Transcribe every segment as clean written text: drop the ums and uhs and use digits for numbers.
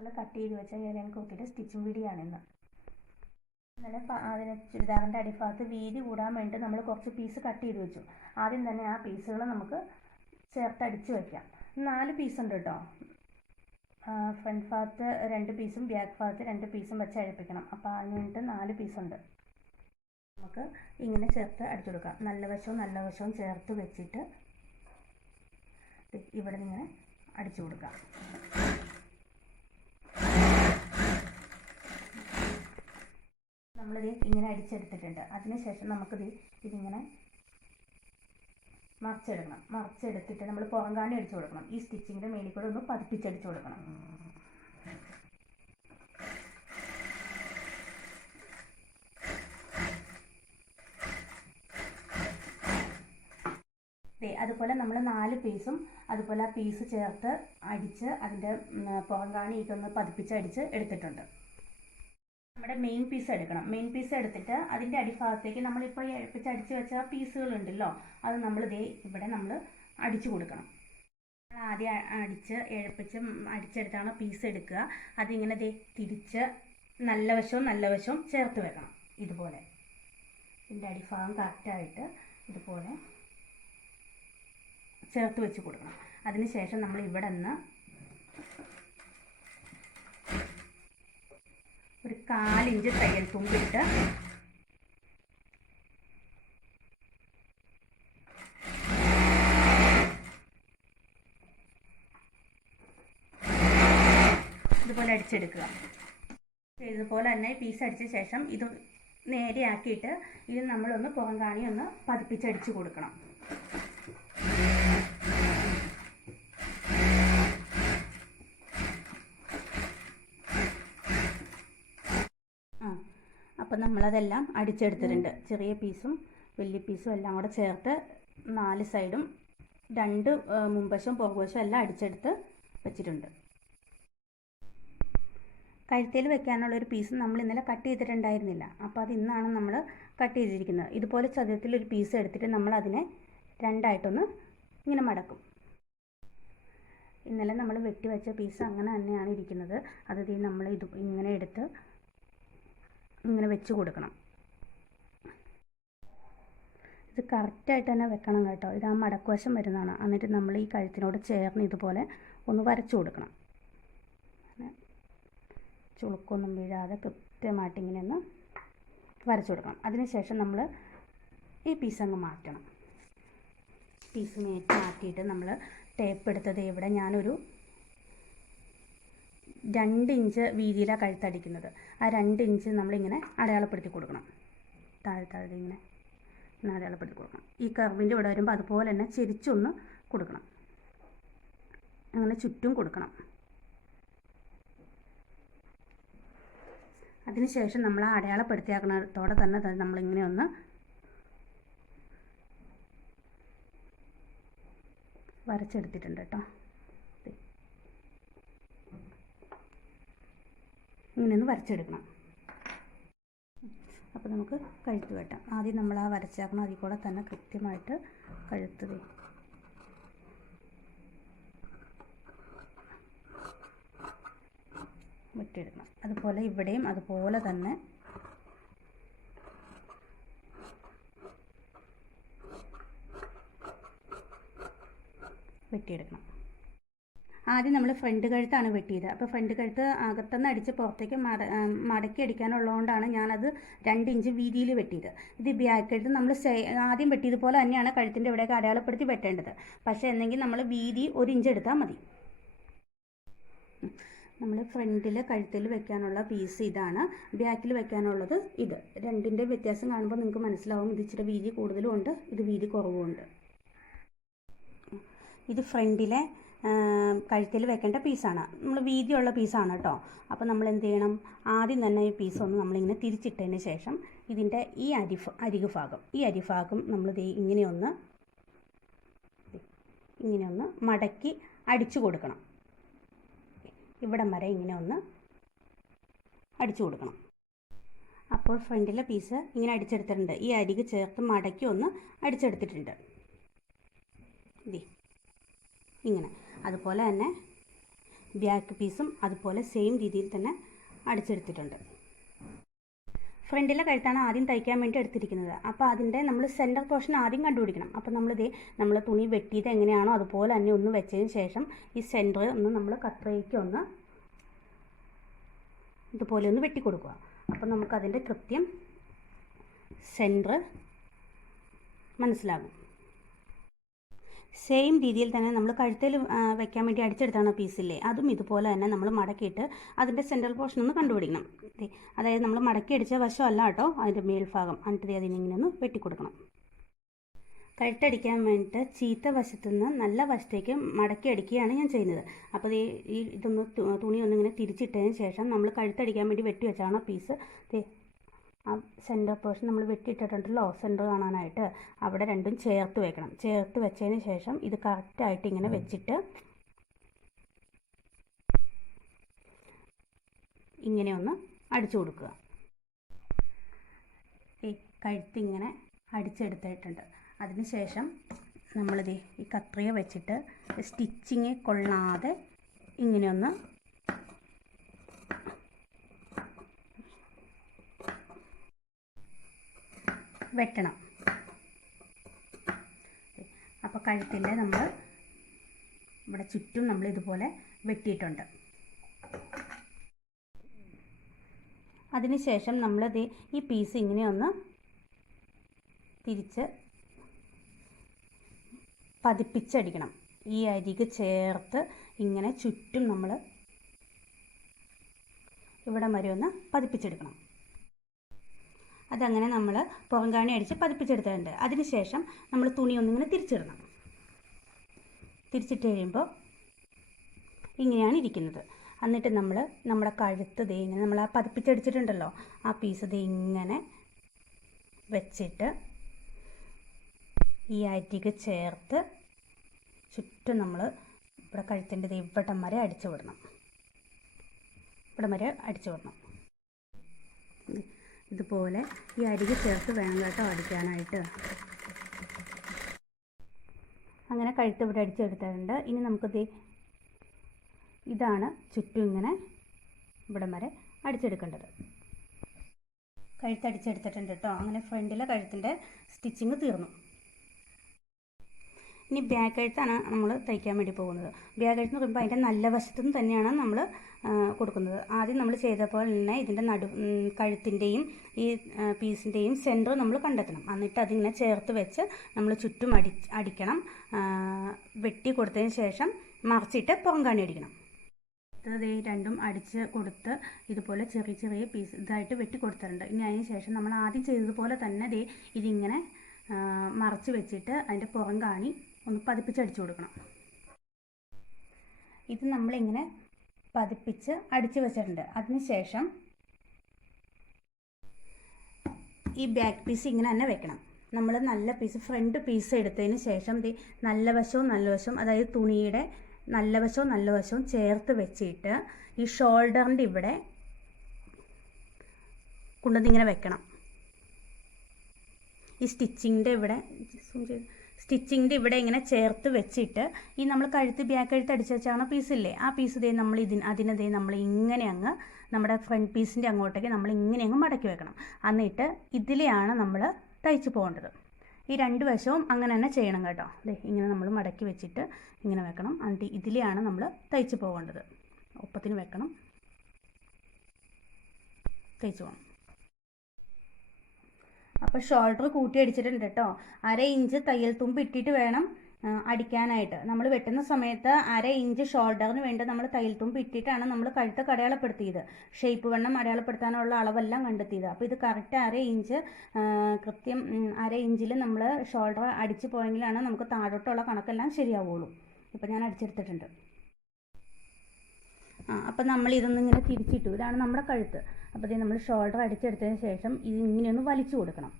നമ്മൾ കട്ട് ചെയ്ത് വെച്ച ഏലൻ കുർത്തിയുടെ സ്റ്റിച്ചിങ് വീഡിയോ ആണിന്ന്. അതിന് ചുരിദാറിൻ്റെ അടിഭാഗത്ത് വീതി കൂടാൻ വേണ്ടി നമ്മൾ കുറച്ച് പീസ് കട്ട് ചെയ്ത് വെച്ചു. ആദ്യം തന്നെ ആ പീസുകൾ നമുക്ക് ചേർത്ത് അടിച്ച് വയ്ക്കാം. 4 പീസ് ഉണ്ട് കേട്ടോ. ഫ്രണ്ട് ഭാഗത്ത് 2 പീസും ബാക്ക് ഭാഗത്ത് 2 പീസും വെച്ച് അഴിപ്പിക്കണം. അപ്പോൾ അതിന് വേണ്ടിയിട്ട് 4 പീസുണ്ട്. നമുക്ക് ഇങ്ങനെ ചേർത്ത് അടിച്ചു കൊടുക്കാം. നല്ല വശവും ചേർത്ത് വെച്ചിട്ട് ഇവിടെ നിന്ന് അടിച്ചു കൊടുക്കാം. നമ്മളിത് ഇങ്ങനെ അടിച്ചെടുത്തിട്ടുണ്ട്. അതിനുശേഷം നമുക്കിത് ഇതിങ്ങനെ മറിച്ചെടുത്തിട്ട് നമ്മൾ പുറം കാണി അടിച്ചു കൊടുക്കണം. ഈ സ്റ്റിച്ചിങ്ങിൻ്റെ മേലിൽ കൂടെ ഒന്ന് പതിപ്പിച്ചടിച്ചു കൊടുക്കണം. അതുപോലെ നമ്മൾ 4 പീസും അതുപോലെ ആ പീസ് ചേർത്ത് അടിച്ച് അതിൻ്റെ പുറം കാണി ഇതൊന്ന് പതിപ്പിച്ചടിച്ച് എടുത്തിട്ടുണ്ട്. നമ്മുടെ മെയിൻ പീസ് എടുക്കണം. മെയിൻ പീസ് എടുത്തിട്ട് അതിൻ്റെ അടിഭാഗത്തേക്ക് നമ്മളിപ്പോൾ അടിച്ച് വെച്ച പീസുകളുണ്ടല്ലോ, അത് നമ്മൾ ഇവിടെ നമ്മൾ അടിച്ചു കൊടുക്കണം. ആദ്യം അടിച്ചെടുത്താണ് പീസ് എടുക്കുക. അതിങ്ങനെ തിരിച്ച് നല്ല വശവും ചേർത്ത് വെക്കണം. ഇതുപോലെ ഇതിൻ്റെ അടിഭാഗം കറക്റ്റായിട്ട് ഇതുപോലെ ചേർത്ത് വെച്ച് കൊടുക്കണം. അതിനുശേഷം നമ്മൾ ഇവിടെ നിന്ന് ഒരു 4 ഇഞ്ച് തയ്യൽ തുമ്പിട്ട് ഇതുപോലെ അടിച്ചെടുക്കുക. ഇതുപോലെ തന്നെ പീസ് അടിച്ച ശേഷം ഇത് നേരെയാക്കിയിട്ട് ഇത് നമ്മളൊന്ന് പുറം കാണി ഒന്ന് പതിപ്പിച്ചടിച്ച് കൊടുക്കണം. അപ്പോൾ നമ്മളതെല്ലാം അടിച്ചെടുത്തിട്ടുണ്ട്. ചെറിയ പീസും വലിയ പീസും എല്ലാം കൂടെ ചേർത്ത് 4 സൈഡും 2 മുൻവശവും പുറകുവശവും എല്ലാം അടിച്ചെടുത്ത് വെച്ചിട്ടുണ്ട്. കഴുത്തിൽ വെക്കാനുള്ളൊരു പീസ് നമ്മൾ ഇന്നലെ കട്ട് ചെയ്തിട്ടുണ്ടായിരുന്നില്ല. അപ്പോൾ അത് ഇന്നാണ് നമ്മൾ കട്ട് ചെയ്തിരിക്കുന്നത്. ഇതുപോലെ ചതുരത്തിലൊരു പീസ് എടുത്തിട്ട് നമ്മൾ അതിനെ 2ആയിട്ടൊന്ന് ഇങ്ങനെ മടക്കും. ഇന്നലെ നമ്മൾ വെട്ടി വെച്ച പീസ് അങ്ങനെ തന്നെയാണ് ഇരിക്കുന്നത്. അത് നമ്മൾ ഇങ്ങനെ എടുത്ത് ഇങ്ങനെ വെച്ച് കൊടുക്കണം. ഇത് കറക്റ്റായിട്ട് തന്നെ വെക്കണം കേട്ടോ. ഇത് ആ മടക്കുവശം വരുന്നതാണ്. എന്നിട്ട് നമ്മൾ ഈ കഴുത്തിനോട് ചേർന്ന് ഇതുപോലെ ഒന്ന് വരച്ചു കൊടുക്കണം. ചുളുക്കൊന്നും വീഴാതെ കൃത്യമായിട്ട് ഇങ്ങനെ ഒന്ന് വരച്ചു കൊടുക്കണം. അതിനുശേഷം നമ്മൾ ഈ പീസ് അങ്ങ് മാറ്റണം. പീസ് മാറ്റിയിട്ട് നമ്മൾ ടേപ്പ് എടുത്തത് ഇവിടെ ഞാനൊരു 2 ഇഞ്ച് വീതിയിലാണ് കഴുത്തടിക്കുന്നത്. ആ 2 ഇഞ്ച് നമ്മളിങ്ങനെ അടയാളപ്പെടുത്തി കൊടുക്കണം. താഴെ ഇങ്ങനെ അടയാളപ്പെടുത്തി കൊടുക്കണം. ഈ കർവിൻ്റെ ഇവിടെ വരുമ്പോൾ അതുപോലെ തന്നെ ചെരിച്ചൊന്ന് കൊടുക്കണം. അങ്ങനെ ചുറ്റും കൊടുക്കണം. അതിനുശേഷം നമ്മൾ ആ അടയാളപ്പെടുത്തിയാക്കുന്നതോടെ തന്നെ നമ്മളിങ്ങനെ ഒന്ന് വരച്ചെടുത്തിട്ടുണ്ട് കേട്ടോ. ഇങ്ങനെയൊന്ന് വരച്ചെടുക്കണം. അപ്പോൾ നമുക്ക് കഴുത്ത് വെട്ടാം. ആദ്യം നമ്മൾ ആ വരച്ചാക്കണം അതിൽ കൂടെ തന്നെ കൃത്യമായിട്ട് കഴുത്ത് വെട്ടിയെടുക്കണം. അതുപോലെ ഇവിടെയും അതുപോലെ തന്നെ വെട്ടിയെടുക്കണം. ആദ്യം നമ്മൾ ഫ്രണ്ട് കഴുത്താണ് വെട്ടിയത്. അപ്പോൾ ഫ്രണ്ട് കഴുത്ത് അകത്തുനിന്ന് അടിച്ച് പുറത്തേക്ക് മടക്കി അടിക്കാനുള്ളതുകൊണ്ടാണ് ഞാനത് 2 ഇഞ്ച് വീതിയിൽ വെട്ടിയത്. ഇത് ബാക്ക് കഴുത്ത് നമ്മൾ ആദ്യം വെട്ടിയതുപോലെ തന്നെയാണ് കഴുത്തിൻ്റെ ഇവിടെയൊക്കെ അടയാളപ്പെടുത്തി വെട്ടേണ്ടത്. പക്ഷേ എന്നെങ്കിൽ നമ്മൾ വീതി 1 ഇഞ്ച് എടുത്താൽ മതി. നമ്മൾ ഫ്രണ്ടിൽ കഴുത്തിൽ വെക്കാനുള്ള പീസ് ഇതാണ്. ബാക്കിൽ വെക്കാനുള്ളത് ഇത്. രണ്ടിൻ്റെ വ്യത്യാസം കാണുമ്പോൾ നിങ്ങൾക്ക് മനസ്സിലാവും. ഇത് ഇച്ചിരി വീതി കൂടുതലും ഉണ്ട്, ഇത് വീതി കുറവുമുണ്ട്. ഇത് ഫ്രണ്ടിലെ കഴുത്തിൽ വെക്കേണ്ട പീസാണ്. നമ്മൾ വീതിയുള്ള പീസാണ് കേട്ടോ. അപ്പോൾ നമ്മൾ എന്ത് ചെയ്യണം, ആദ്യം തന്നെ ഈ പീസൊന്ന് നമ്മളിങ്ങനെ തിരിച്ചിട്ടതിന് ശേഷം ഇതിൻ്റെ ഈ അരിഭാഗം നമ്മൾ ഇങ്ങനെയൊന്ന് മടക്കി അടിച്ചു കൊടുക്കണം. ഇവിടം വരെ ഇങ്ങനെ ഒന്ന് അടിച്ചു കൊടുക്കണം. അപ്പോൾ ഫ്രണ്ടിലെ പീസ് ഇങ്ങനെ അടിച്ചെടുത്തിട്ടുണ്ട്. ഈ അരിക് ചേർത്ത് മടക്കി ഒന്ന് അടിച്ചെടുത്തിട്ടുണ്ട്. ഇങ്ങനെ അതുപോലെ തന്നെ ബാക്ക് പീസും അതുപോലെ സെയിം രീതിയിൽ തന്നെ അടിച്ചെടുത്തിട്ടുണ്ട്. ഫ്രണ്ടിലെ കഴുത്താണ് ആദ്യം തയ്ക്കാൻ വേണ്ടി എടുത്തിരിക്കുന്നത്. അപ്പോൾ അതിൻ്റെ നമ്മൾ സെൻറ്റർ പോർഷൻ ആദ്യം കണ്ടുപിടിക്കണം. അപ്പോൾ നമ്മൾ തുണി വെട്ടിയത് എങ്ങനെയാണോ അതുപോലെ തന്നെ ഒന്ന് വെച്ചതിന് ശേഷം ഈ സെൻറ്റർ ഒന്ന് നമ്മൾ കത്രികയ്ക്ക് ഒന്ന് ഇതുപോലെ ഒന്ന് വെട്ടിക്കൊടുക്കുക. അപ്പോൾ നമുക്കതിൻ്റെ കൃത്യം സെൻറ്റർ മനസ്സിലാകും. സെയിം രീതിയിൽ തന്നെ നമ്മൾ കഴുത്തിൽ വെക്കാൻ വേണ്ടി അടിച്ചെടുത്താണ് പീസില്ലേ, അതും ഇതുപോലെ തന്നെ നമ്മൾ മടക്കിയിട്ട് അതിൻ്റെ സെൻട്രൽ പോർഷൻ ഒന്ന് കണ്ടുപിടിക്കണം. അതായത് നമ്മൾ മടക്കി അടിച്ച വശമല്ല കേട്ടോ അതിൻ്റെ മേൽഭാഗം, എന്നിട്ട് അതിനിങ്ങനെ ഒന്ന് വെട്ടിക്കൊടുക്കണം. കഴുത്തടിക്കാൻ വേണ്ടിയിട്ട് ചീത്ത വശത്തുനിന്ന് നല്ല വശത്തേക്ക് മടക്കി അടിക്കുകയാണ് ഞാൻ ചെയ്യുന്നത്. അപ്പോൾ ഇതൊന്ന് തുണി ഒന്നിങ്ങനെ തിരിച്ചിട്ടതിന് ശേഷം നമ്മൾ കഴുത്തടിക്കാൻ വേണ്ടി വെട്ടി വെച്ചാണ് പീസ് ആ സെൻറ്റർ പോർഷൻ നമ്മൾ വെട്ടിയിട്ടിട്ടുണ്ടല്ലോ സെൻറ്റർ കാണാനായിട്ട്, അവിടെ രണ്ടും ചേർത്ത് വെക്കണം. ചേർത്ത് വെച്ചതിന് ശേഷം ഇത് കറക്റ്റായിട്ട് ഇങ്ങനെ വെച്ചിട്ട് ഇങ്ങനെ ഒന്ന് അടിച്ചു കൊടുക്കുക. ഈ കഴുത്തിങ്ങനെ അടിച്ചെടുത്തിട്ടുണ്ട്. അതിനുശേഷം നമ്മളിത് ഈ കത്രിക വെച്ചിട്ട് സ്റ്റിച്ചിങ് കൊള്ളാതെ ഇങ്ങനെയൊന്ന് വെട്ടണം. അപ്പോൾ കഴുത്തിൻ്റെ നമ്മൾ ഇവിടെ ചുറ്റും നമ്മൾ ഇതുപോലെ വെട്ടിയിട്ടുണ്ട്. അതിനുശേഷം നമ്മളത് ഈ പീസ് ഇങ്ങനെ ഒന്ന് തിരിച്ച് പതിപ്പിച്ചടിക്കണം. ഈ അരിക് ചേർത്ത് ഇങ്ങനെ ചുറ്റും നമ്മൾ ഇവിടെ വരെ ഒന്ന് പതിപ്പിച്ചെടുക്കണം. അതങ്ങനെ നമ്മൾ പുറംകാണി അടിച്ച് പതിപ്പിച്ചെടുത്തിട്ടുണ്ട്. അതിനുശേഷം നമ്മൾ തുണി ഒന്നിങ്ങനെ തിരിച്ചിടണം. തിരിച്ചിട്ട് കഴിയുമ്പോൾ ഇങ്ങനെയാണ് ഇരിക്കുന്നത്. എന്നിട്ട് നമ്മുടെ കഴുത്ത് ഇങ്ങനെ നമ്മൾ ആ പതിപ്പിച്ചടിച്ചിട്ടുണ്ടല്ലോ ആ പീസ് ഇങ്ങനെ വെച്ചിട്ട് ഈ അരിക് ചേർത്ത് ചുറ്റും നമ്മൾ ഇവിടെ കഴുത്തിൻ്റെ ഇവിടം വരെ അടിച്ചു വിടണം. ഇവിടം വരെ അടിച്ചു വിടണം. ഇതുപോലെ ഈ അരിക് ചേർത്ത് വേണം കേട്ടോ അടിക്കാനായിട്ട്. അങ്ങനെ കഴുത്ത് ഇവിടെ അടിച്ചെടുത്തിട്ടുണ്ട്. ഇനി നമുക്ക് ഇതാണ് ചുറ്റും ഇങ്ങനെ ഇവിടം വരെ അടിച്ചെടുക്കേണ്ടത്. കഴുത്തടിച്ചെടുത്തിട്ടുണ്ട് കേട്ടോ. അങ്ങനെ ഫ്രണ്ടിലെ കഴുത്തിൻ്റെ സ്റ്റിച്ചിങ് തീർന്നു. ഇനി ബാക്ക് കഴുത്താണ് നമ്മൾ തയ്ക്കാൻ വേണ്ടി പോകുന്നത്. ബാക്ക് കഴുത്ത് എന്ന് പറയുമ്പോൾ അതിൻ്റെ നല്ല വശത്തു നിന്ന് തന്നെയാണ് നമ്മൾ കൊടുക്കുന്നത്. ആദ്യം നമ്മൾ ചെയ്ത പോലെ തന്നെ ഇതിൻ്റെ കഴുത്തിൻ്റെയും ഈ പീസിൻ്റെയും സെൻറ്റർ നമ്മൾ കണ്ടെത്തണം. എന്നിട്ട് അതിങ്ങനെ ചേർത്ത് വെച്ച് നമ്മൾ ചുറ്റും അടിക്കണം. വെട്ടി കൊടുത്തതിന് ശേഷം മറിച്ചിട്ട് പുറംകാണി അടിക്കണം. ഇത് രണ്ടും അടിച്ച് കൊടുത്ത് ഇതുപോലെ ചെറിയ ചെറിയ പീസ് ഇതായിട്ട് വെട്ടി കൊടുത്തിട്ടുണ്ട്. ഇനി അതിന് ശേഷം നമ്മൾ ആദ്യം ചെയ്തതുപോലെ തന്നെ ഇതിങ്ങനെ മറച്ച് വെച്ചിട്ട് അതിൻ്റെ പുറംകാണി ഒന്ന് പതിപ്പിച്ചടിച്ചു കൊടുക്കണം. ഇത് നമ്മളിങ്ങനെ പതിപ്പിച്ച് അടിച്ചു വെച്ചിട്ടുണ്ട്. അതിനുശേഷം ഈ ബാക്ക് പീസ് ഇങ്ങനെ തന്നെ വെക്കണം. നമ്മൾ നല്ല പീസ് ഫ്രണ്ട് പീസ് എടുത്തതിന് ശേഷം നല്ല വശവും അതായത് തുണിയുടെ നല്ല വശവും ചേർത്ത് വെച്ചിട്ട് ഈ ഷോൾഡറിൻ്റെ ഇവിടെ കൊണ്ടുവന്നിങ്ങനെ വെക്കണം. ഈ സ്റ്റിച്ചിങ്ങിൻ്റെ ഇവിടെ ഇങ്ങനെ ചേർത്ത് വെച്ചിട്ട് ഈ നമ്മൾ ബാക്ക് കഴുത്ത് അടിച്ച് വെച്ചാണ് പീസില്ലേ ആ പീസ് നമ്മൾ നമ്മൾ ഇങ്ങനെ അങ്ങ് നമ്മുടെ ഫ്രണ്ട് പീസിൻ്റെ അങ്ങോട്ടേക്ക് നമ്മൾ ഇങ്ങനെ അങ്ങ് മടക്കി വെക്കണം. എന്നിട്ട് ഇതിലെയാണ് നമ്മൾ തയ്ച്ച് പോകേണ്ടത്. ഈ രണ്ട് വശവും അങ്ങനെ തന്നെ ചെയ്യണം കേട്ടോ. ഇങ്ങനെ നമ്മൾ മടക്കി വെച്ചിട്ട് ഇങ്ങനെ വെക്കണം. എന്നിട്ട് ഇതിലെയാണ് നമ്മൾ തയ്ച്ച് പോകേണ്ടത്. ഒപ്പത്തിന് വെക്കണം, തയ്ച്ച് പോകണം. അപ്പോൾ ഷോൾഡർ കൂട്ടി അടിച്ചിട്ടുണ്ട് കേട്ടോ. 1/2 ഇഞ്ച് തയ്യൽ തുമ്പ് ഇട്ടിട്ട് വേണം അടിക്കാനായിട്ട്. നമ്മൾ വെട്ടുന്ന സമയത്ത് 1/2 ഇഞ്ച് ഷോൾഡറിന് വേണ്ടി നമ്മൾ തയ്യൽ തുമ്പ് ഇട്ടിട്ടാണ് നമ്മൾ കഴുത്തൊക്കെ അടയാളപ്പെടുത്തിയത്. ഷേപ്പ് വണ്ണം അടയാളപ്പെടുത്താനുള്ള അളവെല്ലാം കണ്ടെത്തിയത്. അപ്പോൾ ഇത് കറക്റ്റ് 1/2 ഇഞ്ച് കൃത്യം 1/2 ഇഞ്ചിൽ നമ്മൾ ഷോൾഡർ അടിച്ച് പോയെങ്കിലാണ് നമുക്ക് താഴോട്ടുള്ള കണക്കെല്ലാം ശരിയാവുള്ളൂ. ഇപ്പം ഞാൻ അടിച്ചെടുത്തിട്ടുണ്ട്. അപ്പം നമ്മൾ ഇതൊന്നിങ്ങനെ തിരിച്ചിട്ടു. ഇതാണ് നമ്മുടെ കഴുത്ത്. അപ്പോൾ ഇത് നമ്മൾ ഷോൾഡർ അടിച്ചെടുത്തതിന് ശേഷം ഇത് ഇങ്ങനെയൊന്ന് വലിച്ചു കൊടുക്കണം.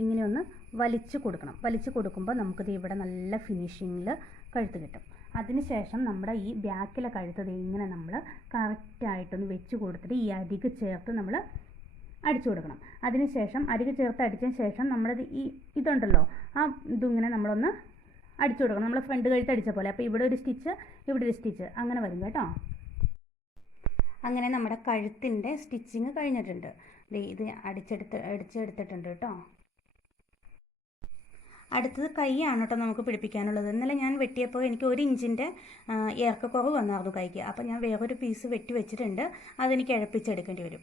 ഇങ്ങനെയൊന്ന് വലിച്ചു കൊടുക്കണം. വലിച്ചു കൊടുക്കുമ്പോൾ നമുക്കിത് ഇവിടെ നല്ല ഫിനിഷിങ്ങിൽ കഴുത്ത് കിട്ടും. അതിനുശേഷം നമ്മുടെ ഈ ബാക്കിലെ കഴുത്ത് ഇങ്ങനെ നമ്മൾ കറക്റ്റായിട്ടൊന്ന് വെച്ച് കൊടുത്തിട്ട് ഈ അരിക് ചേർത്ത് നമ്മൾ അടിച്ചു കൊടുക്കണം. അതിനുശേഷം അരിക് ചേർത്ത് അടിച്ചതിന് ശേഷം നമ്മളത് ഇതുണ്ടല്ലോ ആ ഇതിങ്ങനെ നമ്മളൊന്ന് അടിച്ചു കൊടുക്കണം, നമ്മൾ ഫ്രണ്ട് കഴുത്ത് അടിച്ച പോലെ. അപ്പോൾ ഇവിടെ ഒരു സ്റ്റിച്ച്, ഇവിടെ ഒരു സ്റ്റിച്ച്, അങ്ങനെ വരും കേട്ടോ. അങ്ങനെ നമ്മുടെ കഴുത്തിൻ്റെ സ്റ്റിച്ചിങ് കഴിഞ്ഞിട്ടുണ്ട്. ഇത് അടിച്ചെടുത്തിട്ടുണ്ട് കേട്ടോ. അടുത്തത് കൈയാണ് കേട്ടോ നമുക്ക് പിടിപ്പിക്കാനുള്ളത്. ഇന്നലെ ഞാൻ വെട്ടിയപ്പോൾ എനിക്ക് 1 ഇഞ്ചിൻ്റെ ഇറക്കക്കുറവ് വന്നായിരുന്നു കൈക്ക്. അപ്പോൾ ഞാൻ വേറൊരു പീസ് വെട്ടി വെച്ചിട്ടുണ്ട്, അതെനിക്ക് ഇഴപ്പിച്ചെടുക്കേണ്ടി വരും.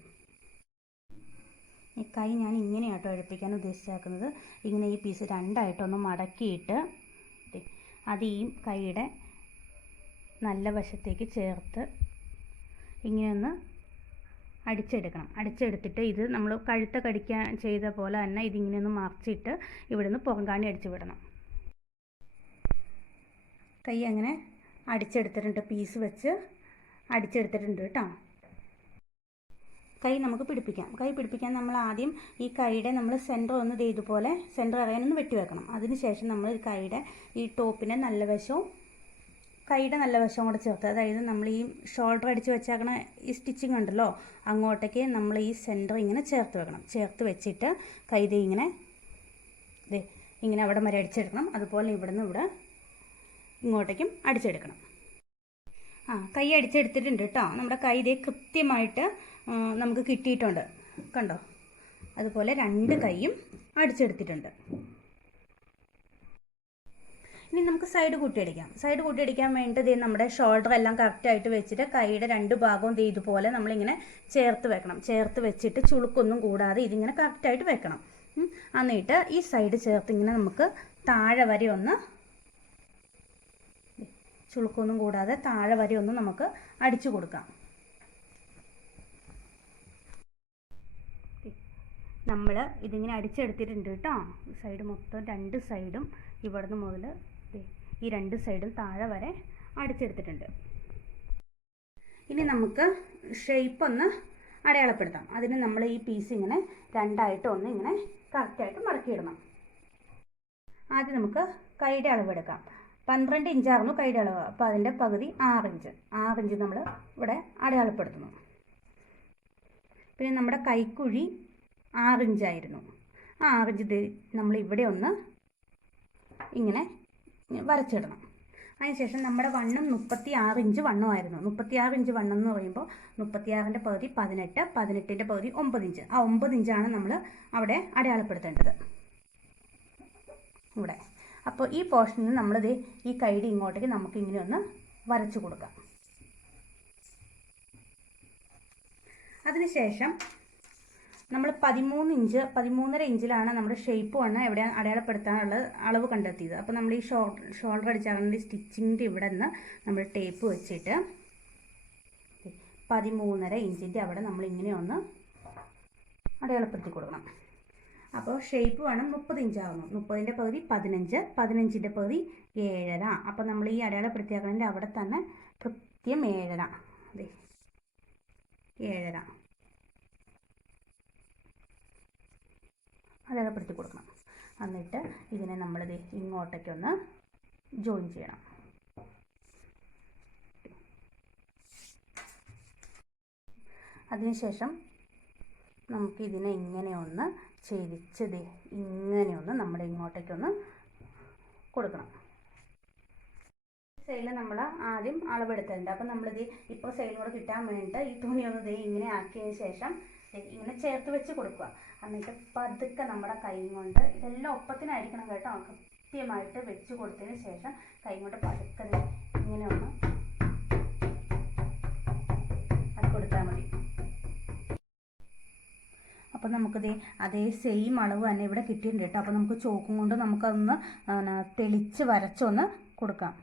ഈ കൈ ഞാൻ ഇങ്ങനെയാട്ടോ ഇഴപ്പിക്കാൻ ഉദ്ദേശിച്ചേക്കുന്നത്. ഇങ്ങനെ ഈ പീസ് രണ്ടായിട്ടൊന്ന് മടക്കിയിട്ട് അത് ഈ കൈയുടെ നല്ല വശത്തേക്ക് ചേർത്ത് ഇങ്ങനെയൊന്ന് അടിച്ചെടുക്കണം. അടിച്ചെടുത്തിട്ട് ഇത് നമ്മൾ കഴുത്ത കടിക്കാൻ ചെയ്ത പോലെ തന്നെ ഇതിങ്ങനെ ഒന്ന് മറിച്ചിട്ട് ഇവിടെ നിന്ന് പുറംകാണി അടിച്ചു വിടണം. കൈ അങ്ങനെ അടിച്ചെടുത്തിട്ടുണ്ട്, പീസ് വെച്ച് അടിച്ചെടുത്തിട്ടുണ്ട് കേട്ടോ. കൈ നമുക്ക് പിടിപ്പിക്കാം. കൈ പിടിപ്പിക്കാൻ നമ്മൾ ആദ്യം ഈ കൈയുടെ നമ്മൾ സെൻറ്റർ ഒന്ന് ഇതുപോലെ സെൻറ്റർ അറിയാനൊന്ന് വെട്ടി വെക്കണം. അതിനുശേഷം നമ്മൾ ഈ കൈയുടെ ഈ ടോപ്പിൻ്റെ നല്ല വശവും കൈയുടെ നല്ല വശവും കൂടെ ചേർത്ത്, അതായത് നമ്മൾ ഈ ഷോൾഡർ അടിച്ച് വെച്ചേക്കണ ഈ സ്റ്റിച്ചിങ് ഉണ്ടല്ലോ, അങ്ങോട്ടേക്ക് നമ്മൾ ഈ സെൻറ്റർ ഇങ്ങനെ ചേർത്ത് വെക്കണം. ചേർത്ത് വെച്ചിട്ട് കൈ ഇങ്ങനെ ഇങ്ങനെ അവിടെ വരെ അടിച്ചെടുക്കണം. അതുപോലെ ഇവിടെ നിന്ന് ഇവിടെ ഇങ്ങോട്ടേക്കും അടിച്ചെടുക്കണം. കൈ അടിച്ചെടുത്തിട്ടുണ്ട് കേട്ടോ. നമ്മുടെ കൈ കൃത്യമായിട്ട് നമുക്ക് കിട്ടിയിട്ടുണ്ട്, കണ്ടോ? അതുപോലെ 2 കൈയും അടിച്ചെടുത്തിട്ടുണ്ട്. ഇനി നമുക്ക് സൈഡ് കൂട്ടിയടിക്കാം. സൈഡ് കൂട്ടിയടിക്കാൻ വേണ്ടത് നമ്മുടെ ഷോൾഡർ എല്ലാം കറക്റ്റായിട്ട് വെച്ചിട്ട് കൈയുടെ 2 ഭാഗവും ഇതുപോലെ നമ്മളിങ്ങനെ ചേർത്ത് വെക്കണം. ചേർത്ത് വെച്ചിട്ട് ചുളുക്കൊന്നും കൂടാതെ ഇതിങ്ങനെ കറക്റ്റായിട്ട് വെക്കണം. എന്നിട്ട് ഈ സൈഡ് ചേർത്ത് ഇങ്ങനെ നമുക്ക് താഴെ വരെ ഒന്ന് ചുളുക്കൊന്നും കൂടാതെ താഴെ വരെ ഒന്ന് നമുക്ക് അടിച്ചു കൊടുക്കാം. നമ്മൾ ഇതിങ്ങനെ അടിച്ചെടുത്തിട്ടുണ്ട് കേട്ടോ. സൈഡ് മൊത്തം 2 സൈഡും ഇവിടുന്ന് മുതൽ ഈ 2 സൈഡും താഴെ വരെ അടിച്ചെടുത്തിട്ടുണ്ട്. ഇനി നമുക്ക് ഷേപ്പ് ഒന്ന് അടയാളപ്പെടുത്താം. അതിന് നമ്മൾ ഈ പീസ് ഇങ്ങനെ രണ്ടായിട്ട് ഒന്ന് ഇങ്ങനെ കറക്റ്റായിട്ട് മടക്കിയിടണം. ആദ്യം നമുക്ക് കൈയുടെ അളവെടുക്കാം. 12 ഇഞ്ചായിരുന്നു കൈയുടെ അളവ്. അപ്പോൾ അതിൻ്റെ പകുതി 6 ഇഞ്ച്. 6 ഇഞ്ച് നമ്മൾ ഇവിടെ അടയാളപ്പെടുത്തുന്നു. പിന്നെ നമ്മുടെ കൈക്കുഴി 6 ഇഞ്ചായിരുന്നു. ആ 6 ഇഞ്ച് നമ്മൾ ഇവിടെ ഒന്ന് ഇങ്ങനെ വരച്ചിടണം. അതിനുശേഷം നമ്മുടെ വണ്ണം 36 ഇഞ്ച് വണ്ണമായിരുന്നു. 36 ഇഞ്ച് വണ്ണം എന്ന് പറയുമ്പോൾ 36ൻ്റെ പകുതി 18, 18ൻ്റെ പകുതി 9 ഇഞ്ച്. ആ 9 ഇഞ്ചാണ് നമ്മൾ അവിടെ അടയാളപ്പെടുത്തേണ്ടത് ഇവിടെ. അപ്പോൾ ഈ പോർഷനിൽ നമ്മളിത് ഈ കൈയുടെ ഇങ്ങോട്ടേക്ക് നമുക്ക് ഇങ്ങനെ ഒന്ന് വരച്ചു കൊടുക്കാം. അതിനുശേഷം നമ്മൾ 13.5 ഇഞ്ചിലാണ് നമ്മുടെ ഷേപ്പ് വണ്ണം എവിടെ അടയാളപ്പെടുത്താനുള്ള അളവ് കണ്ടെത്തിയത്. അപ്പോൾ നമ്മൾ ഈ ഷോൾഡർ അടിച്ചാൽ സ്റ്റിച്ചിങ്ങിൻ്റെ ഇവിടെ നിന്ന് നമ്മൾ ടേപ്പ് വെച്ചിട്ട് 13.5 ഇഞ്ചിൻ്റെ അവിടെ നമ്മൾ ഇങ്ങനെ ഒന്ന് അടയാളപ്പെടുത്തി കൊടുക്കണം. അപ്പോൾ ഷേപ്പ് വേണം 30 ഇഞ്ചാകുന്നു. 30ൻ്റെ പകുതി 15, 15ൻ്റെ പകുതി 7.5. അപ്പോൾ നമ്മൾ ഈ അടയാളപ്പെടുത്തിയാക്കുന്നതിൻ്റെ അവിടെ തന്നെ കൃത്യം 7.5 7.5 അടയാളപ്പെടുത്തി കൊടുക്കണം. എന്നിട്ട് ഇതിനെ നമ്മളിത് ഇങ്ങോട്ടേക്കൊന്ന് ജോയിൻ ചെയ്യണം. അതിനുശേഷം നമുക്ക് ഇതിനെ ഇങ്ങനെ ഒന്ന് ചെരിച്ചത് ഇങ്ങനെ ഒന്ന് നമ്മുടെ ഇങ്ങോട്ടേക്കൊന്ന് കൊടുക്കണം. സൈഡിൽ നമ്മൾ ആദ്യം അളവെടുത്തിട്ടുണ്ട്. അപ്പം നമ്മളിത് ഇപ്പോൾ സൈഡിൽ കൂടെ കിട്ടാൻ വേണ്ടിയിട്ട് ഈ തുണി ഒന്ന് ഇങ്ങനെ ആക്കിയതിന് ശേഷം ഇങ്ങനെ ചേർത്ത് വെച്ച് കൊടുക്കുക. എന്നിട്ട് പതുക്കെ നമ്മുടെ കൈ കൊണ്ട് ഇതെല്ലാം ഒപ്പത്തിനായിരിക്കണം കേട്ടോ. കൃത്യമായിട്ട് വെച്ച് കൊടുത്തതിന് ശേഷം കൈ കൊണ്ട് പതുക്കെ ഇങ്ങനെ ഒന്ന് അത് കൊടുത്താൽ മതി. അപ്പോൾ നമുക്കിത് അതേ സെയിം അളവ് തന്നെ ഇവിടെ കിട്ടിയിട്ടുണ്ട് കേട്ടോ. അപ്പോൾ നമുക്ക് ചോക്കും കൊണ്ട് നമുക്കതൊന്ന് തെളിച്ച് വരച്ചൊന്ന് കൊടുക്കാം.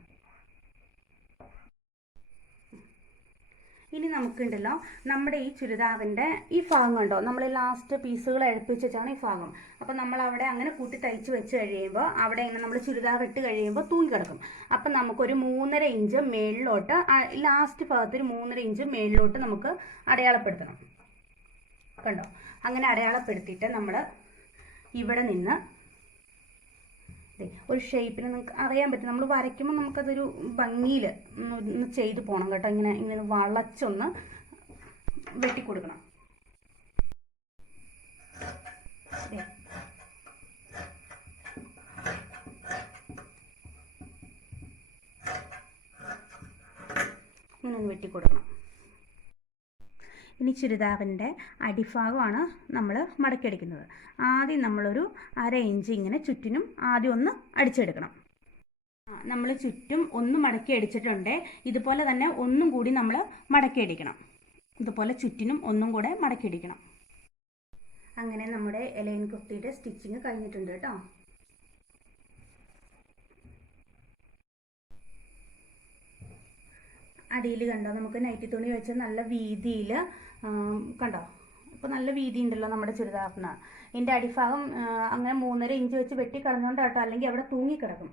ഇനി നമുക്കുണ്ടല്ലോ നമ്മുടെ ഈ ചുരിദാറിൻ്റെ ഈ ഭാഗം കണ്ടോ, നമ്മൾ ലാസ്റ്റ് പീസുകൾ എഴുപ്പിച്ച് വെച്ചാണ് ഈ ഭാഗം. അപ്പോൾ നമ്മൾ അവിടെ അങ്ങനെ കൂട്ടി തയ്ച്ച് വെച്ച് കഴിയുമ്പോൾ അവിടെ ഇങ്ങനെ നമ്മൾ ചുരിദാർ ഇട്ട് കഴിയുമ്പോൾ തൂങ്ങിക്കിടക്കും. അപ്പം നമുക്കൊരു 3.5 ഇഞ്ച് മേളിലോട്ട് ലാസ്റ്റ് ഭാഗത്തൊരു 3.5 ഇഞ്ച് മേളിലോട്ട് നമുക്ക് അടയാളപ്പെടുത്തണം. കണ്ടോ, അങ്ങനെ അടയാളപ്പെടുത്തിയിട്ട് നമ്മൾ ഇവിടെ നിന്ന് ഒരു ഷേപ്പിന് നിങ്ങൾക്ക് അറിയാൻ പറ്റും. നമ്മൾ വരയ്ക്കുമ്പോൾ നമുക്കതൊരു ഭംഗിയിൽ ഒന്ന് ചെയ്ത് പോകണം കേട്ടോ. ഇങ്ങനെ വളച്ചൊന്ന് വെട്ടിക്കൊടുക്കണം. ഇങ്ങനെ ഒന്ന് വെട്ടി കൊടുക്കണം. ഇനി ചുരിദാറിൻ്റെ അടിഭാഗമാണ് നമ്മൾ മടക്കിയടിക്കുന്നത്. ആദ്യം നമ്മളൊരു 1/2 ഇഞ്ച് ഇങ്ങനെ ചുറ്റിനും ആദ്യം ഒന്ന് അടിച്ചെടുക്കണം. നമ്മൾ ചുറ്റും ഒന്ന് മടക്കി അടിച്ചിട്ടുണ്ട്. ഇതുപോലെ തന്നെ ഒന്നും കൂടി നമ്മൾ മടക്കിയടിക്കണം. ഇതുപോലെ ചുറ്റിനും ഒന്നും കൂടെ മടക്കിയടിക്കണം. അങ്ങനെ നമ്മുടെ ലൈൻ കുർത്തിയുടെ സ്റ്റിച്ചിങ് കഴിഞ്ഞിട്ടുണ്ട് കേട്ടോ. അടിയിൽ കണ്ടോ, നമുക്ക് നൈറ്റി തുണി വെച്ച് നല്ല വീതിയിൽ കണ്ടോ, ഇപ്പോൾ നല്ല വീതി ഉണ്ടല്ലോ നമ്മുടെ ചുരിദാറിന്. ഇതിൻ്റെ അടിഭാഗം അങ്ങനെ 3.5 ഇഞ്ച് വെച്ച് വെട്ടി കളഞ്ഞുകൊണ്ട് കേട്ടോ, അല്ലെങ്കിൽ അവിടെ തൂങ്ങിക്കിടക്കും.